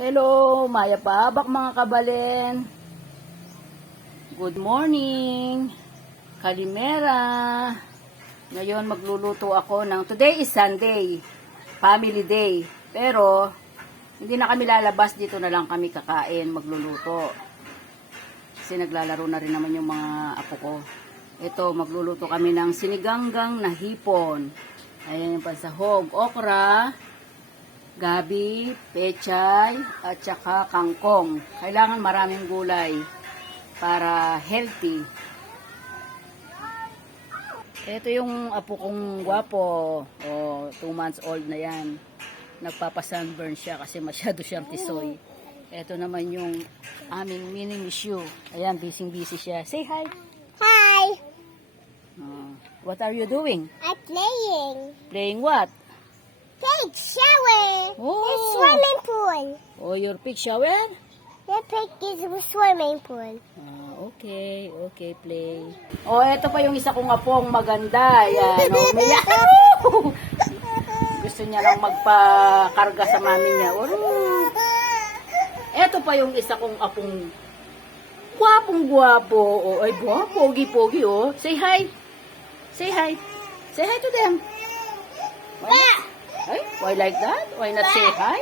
Hello, Maya Pabak mga kabalen. Good morning. Kalimera. Ngayon magluluto ako ng, today is Sunday, family day. Pero, hindi na kami lalabas, dito na lang kami kakain, magluluto. Kasi naglalaro na rin naman yung mga apo ko. Ito, magluluto kami ng siniganggang na hipon. Ayan yung pansahog, okra, gabi, pechay, at saka kangkong. Kailangan maraming gulay para healthy. Ito yung apo kong gwapo. O, 2 months old na yan. Nagpapasunburn siya kasi masyado siyang tisoy. Ito naman yung aming mini Mishu. Ayan, busy siya. Say hi. Hi. What are you doing? I'm playing. Playing what? Pig shower. Oh. It's swimming pool. Oh, your pig shower? The pig is a swimming pool. Okay, play. Oh, eto pa yung isa kong apong maganda. Yan, oh, gusto niya lang magpakarga sa mami niya. Oh. Eto pa yung isa kong apong gwapong-gwapo. Oh, ay, pogi-pogi, oh. Say hi. Say hi. Say hi to them. Why like that? Why not say hi?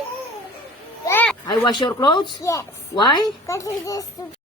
I wash your clothes? Yes. Why? Because it's just